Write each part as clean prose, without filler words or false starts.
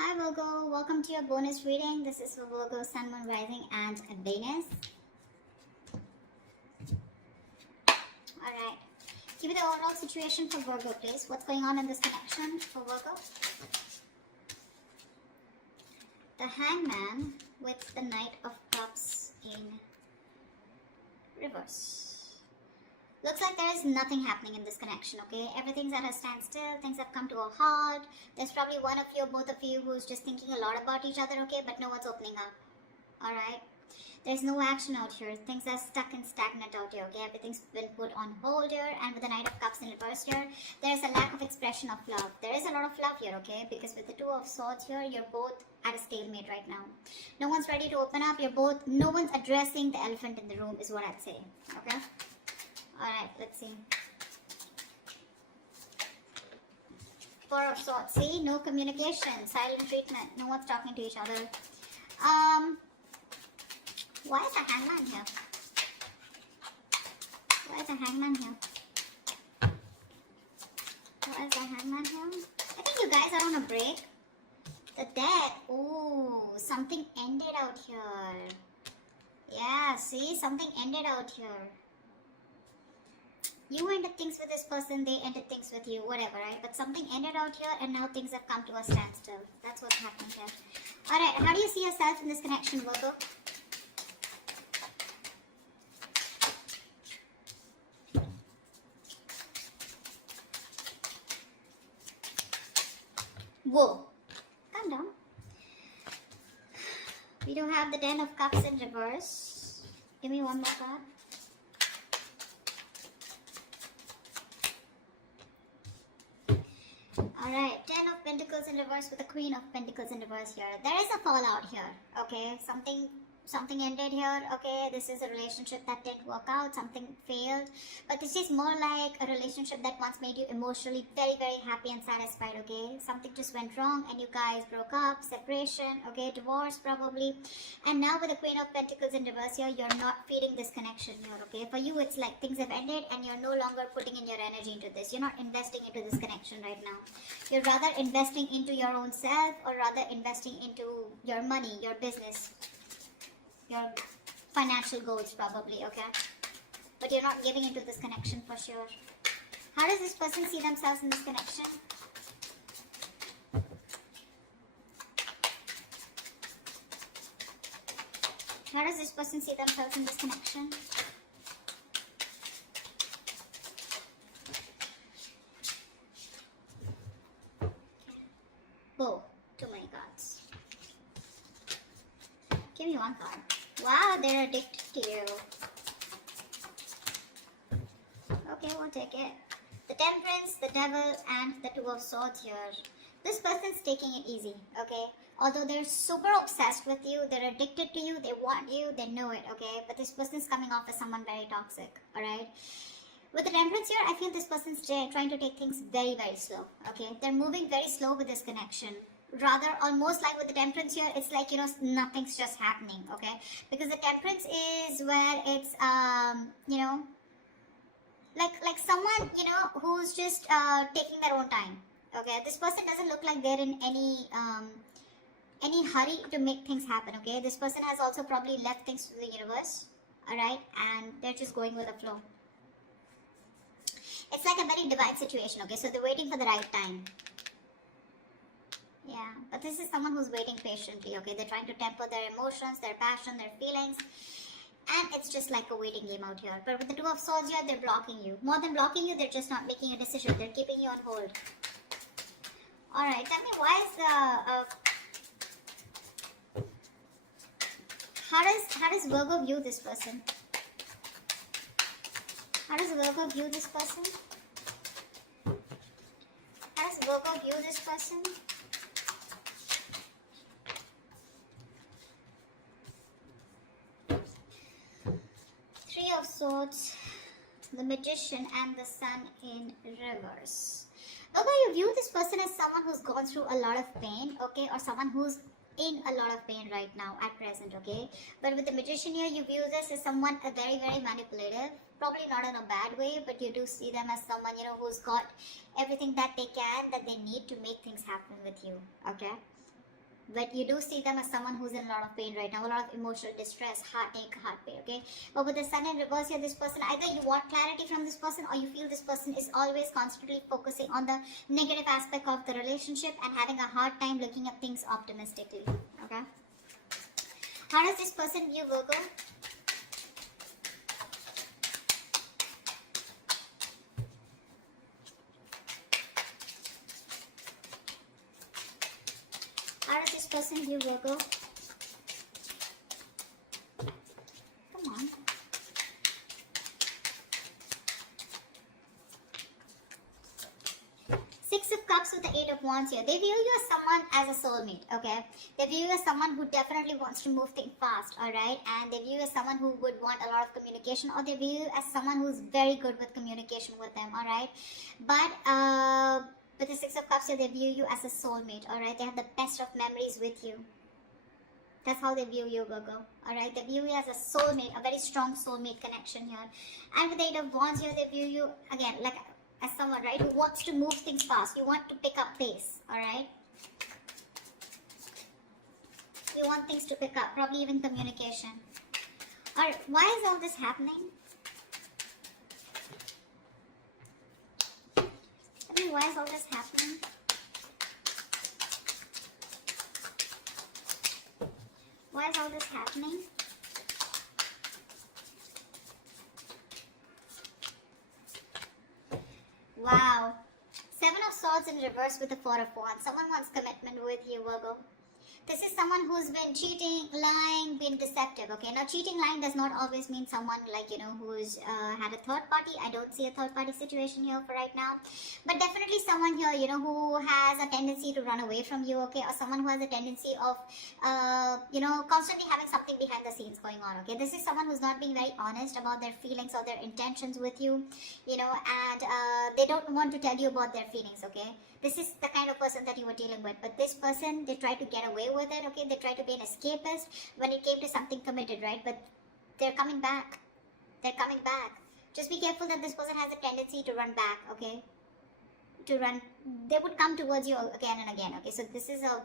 Hi Virgo, welcome to your bonus reading. This is for Virgo, Sun, Moon, Rising and Venus. Alright, give me the overall situation for Virgo please. What's going on in this connection for Virgo? The Hangman with the Knight of Cups in reverse. Looks like there is nothing happening in this connection, okay? Everything's at a standstill. Things have come to a halt. There's probably one of you, both of you, who's just thinking a lot about each other, okay? But no one's opening up, alright? There's no action out here. Things are stuck and stagnant out here, okay? Everything's been put on hold here. And with the Knight of Cups in reverse here, there's a lack of expression of love. There is a lot of love here, okay? Because with the Two of Swords here, you're both at a stalemate right now. No one's ready to open up. No one's addressing the elephant in the room is what I'd say, okay? Alright, let's see. Four of Swords. See, no communication, silent treatment. No one's talking to each other. Why is a hangman here? Why is a hangman here? Why is a hangman here? I think you guys are on a break. The death. Oh, something ended out here. Yeah, see, something ended out here. You ended things with this person, they ended things with you, whatever, right? But something ended out here and now things have come to a standstill. That's what's happening here. Alright, how do you see yourself in this connection, Virgo? Whoa. Calm down. We do have the Ten of Cups in reverse. Give me one more card. Alright, Ten of Pentacles in reverse with the Queen of Pentacles in reverse here. There is a fallout here, okay? Something ended here, okay? This is a relationship that didn't work out, something failed. But this is more like a relationship that once made you emotionally very, very happy and satisfied, okay? Something just went wrong and you guys broke up, separation, okay? Divorce probably. And now with the Queen of Pentacles in reverse here, you're not feeding this connection here, okay? For you, it's like things have ended and you're no longer putting in your energy into this. You're not investing into this connection right now. You're rather investing into your own self or rather investing into your money, your business, your financial goals probably, okay? But you're not giving into this connection for sure. How does this person see themselves in this connection? How does this person see themselves in this connection? Whoa, too many cards. Give me one card. Wow, they're addicted to you. Okay, we'll take it. The Temperance, the Devil, and the Two of Swords here. This person's taking it easy, okay? Although they're super obsessed with you, they're addicted to you, they want you, they know it, okay? But this person's coming off as someone very toxic, alright? With the Temperance here, I feel this person's trying to take things very, very slow, okay? They're moving very slow with this connection. Rather, almost like with the Temperance here, it's like, you know, nothing's just happening, okay? Because the Temperance is where it's, you know, like someone, you know, who's just taking their own time, okay? This person doesn't look like they're in any hurry to make things happen, okay? This person has also probably left things to the universe, alright? And they're just going with the flow. It's like a very divine situation, okay? So they're waiting for the right time. Yeah, but this is someone who's waiting patiently, okay? They're trying to temper their emotions, their passion, their feelings. And it's just like a waiting game out here. But with the Two of Swords here, they're blocking you. More than blocking you, they're just not making a decision. They're keeping you on hold. Alright, tell me why is the... How does Virgo view this person? How does Virgo view this person? How does Virgo view this person? Three of Swords, the Magician, and the Sun in reverse. Although you view this person as someone who's gone through a lot of pain, okay, or someone who's in a lot of pain right now at present, okay? But with the Magician here, you view this as someone very, very manipulative. Probably not in a bad way, but you do see them as someone, you know, who's got everything that they can, that they need to make things happen with you, okay? but you do see them as someone who's in a lot of pain right now, a lot of emotional distress, heartache, heart pain, okay? But with the sun in reverse here, this person, either you want clarity from this person, or you feel this person is always constantly focusing on the negative aspect of the relationship and having a hard time looking at things optimistically, okay? How does this person view Virgo? How does this person view Virgo? Come on. Six of Cups with the Eight of Wands here. They view you as someone as a soulmate, okay? They view you as someone who definitely wants to move things fast, alright? And they view you as someone who would want a lot of communication, or they view you as someone who's very good with communication with them, alright? But, with the Six of Cups here, they view you as a soulmate, alright? They have the best of memories with you. That's how they view you, Virgo, alright? They view you as a soulmate, a very strong soulmate connection here. And with the Eight of Wands here, they view you, again, like as someone, right, who wants to move things fast. You want to pick up pace, alright? You want things to pick up, probably even communication. Alright, why is all this happening? Why is all this happening? Why is all this happening? Wow. Seven of Swords in reverse with the Four of Wands. Someone wants commitment with you, Virgo. This is someone who's been cheating, lying, been deceptive, okay? Now, cheating, lying does not always mean someone like, you know, who's had a third party. I don't see a third party situation here for right now. But definitely someone here, you know, who has a tendency to run away from you, okay? Or someone who has a tendency of, you know, constantly having something behind the scenes going on, okay? This is someone who's not being very honest about their feelings or their intentions with you, you know, and they don't want to tell you about their feelings, okay? This is the kind of person that you were dealing with. But this person, they tried to get away with it, okay? They tried to be an escapist when it came to something committed, right? But they're coming back. They're coming back. Just be careful that this person has a tendency to run back, okay? To run. They would come towards you again and again, okay? So this is a,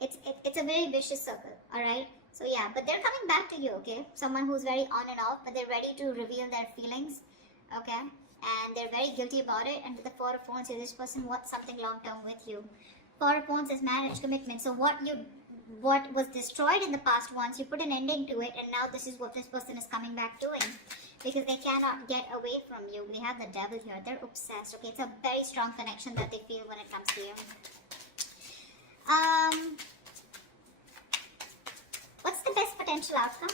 it's a very vicious circle, alright? So yeah, but they're coming back to you, okay? Someone who's very on and off, but they're ready to reveal their feelings, okay? And they're very guilty about it. And with the Four of Wands, this person wants something long term with you. Four of Wands is marriage, commitment. So what was destroyed in the past, once you put an ending to it, and now this is what this person is coming back doing, because they cannot get away from you. We have the Devil here. They're obsessed, okay? It's a very strong connection that they feel when it comes to you. What's the best potential outcome?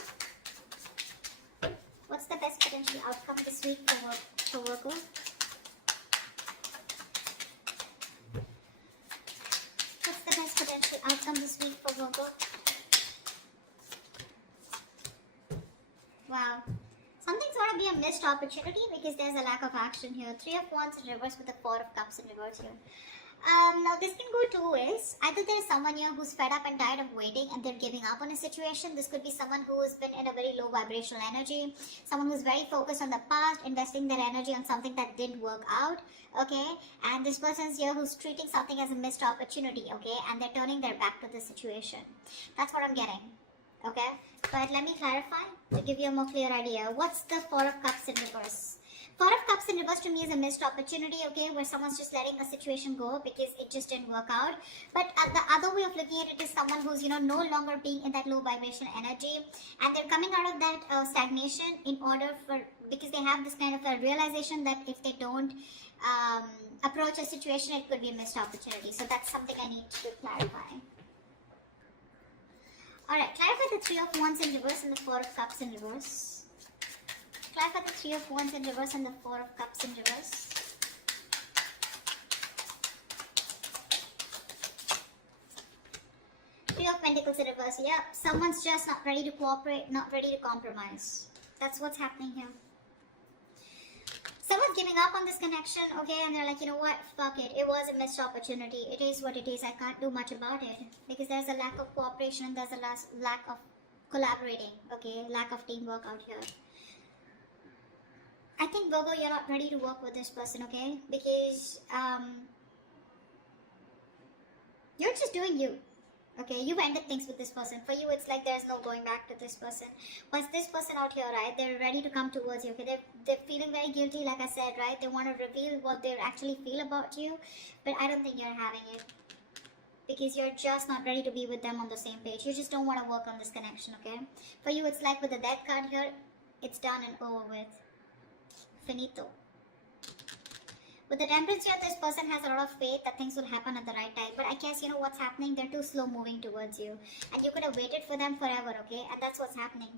What's the best potential outcome this week for Virgo? What's the best potential outcome this week for Virgo? Wow. Something's going to be a missed opportunity because there's a lack of action here. Three of Wands in reverse with the Four of Cups in reverse here. Now this can go two ways. Either there's someone here who's fed up and tired of waiting and they're giving up on a situation. This could be someone who's been in a very low vibrational energy. Someone who's very focused on the past, investing their energy on something that didn't work out, okay? And this person's here who's treating something as a missed opportunity, okay? And they're turning their back to the situation. That's what I'm getting, okay? But let me clarify to give you a more clear idea. What's the Four of Cups in reverse? Four of Cups in reverse to me is a missed opportunity, okay, where someone's just letting a situation go because it just didn't work out. But the other way of looking at it is someone who's, you know, no longer being in that low vibration energy, and they're coming out of that stagnation in order for, because they have this kind of a realization that if they don't approach a situation, it could be a missed opportunity. So that's something I need to clarify. Alright, clarify the Three of Wands in reverse and the Four of Cups in reverse. Clarify the Three of Wands in reverse and the Four of Cups in reverse. Three of Pentacles in reverse. Yeah, someone's just not ready to cooperate, not ready to compromise. That's what's happening here. Someone's giving up on this connection, okay, and they're like, you know what, fuck it. It was a missed opportunity. It is what it is. I can't do much about it. Because there's a lack of cooperation, there's a lack of collaborating, okay, lack of teamwork out here. I think, Virgo, you're not ready to work with this person, okay? Because you're just doing you. Okay, you've ended things with this person. For you, it's like there's no going back to this person. Once this person out here, right, they're ready to come towards you. Okay, they're feeling very guilty, like I said, right? They want to reveal what they actually feel about you, but I don't think you're having it because you're just not ready to be with them on the same page. You just don't want to work on this connection. Okay, for you, it's like with the death card here, it's done and over with. Finito. With the temperance here, this person has a lot of faith that things will happen at the right time. But I guess you know what's happening? They're too slow moving towards you. And you could have waited for them forever, okay? And that's what's happening.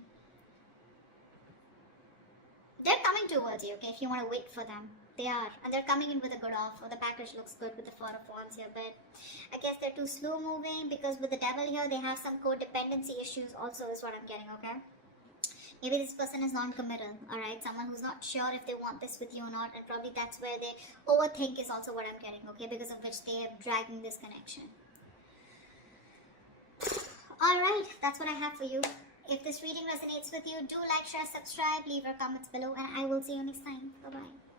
They're coming towards you, okay? If you want to wait for them. They are. And they're coming in with a good offer. The package looks good with the Four of Wands here. But I guess they're too slow moving because with the devil here, they have some codependency issues also is what I'm getting, okay? Maybe this person is non-committal, alright? Someone who's not sure if they want this with you or not, and probably that's where they overthink is also what I'm getting, okay? Because of which they are dragging this connection. Alright, that's what I have for you. If this reading resonates with you, do like, share, subscribe, leave your comments below, and I will see you next time. Bye-bye.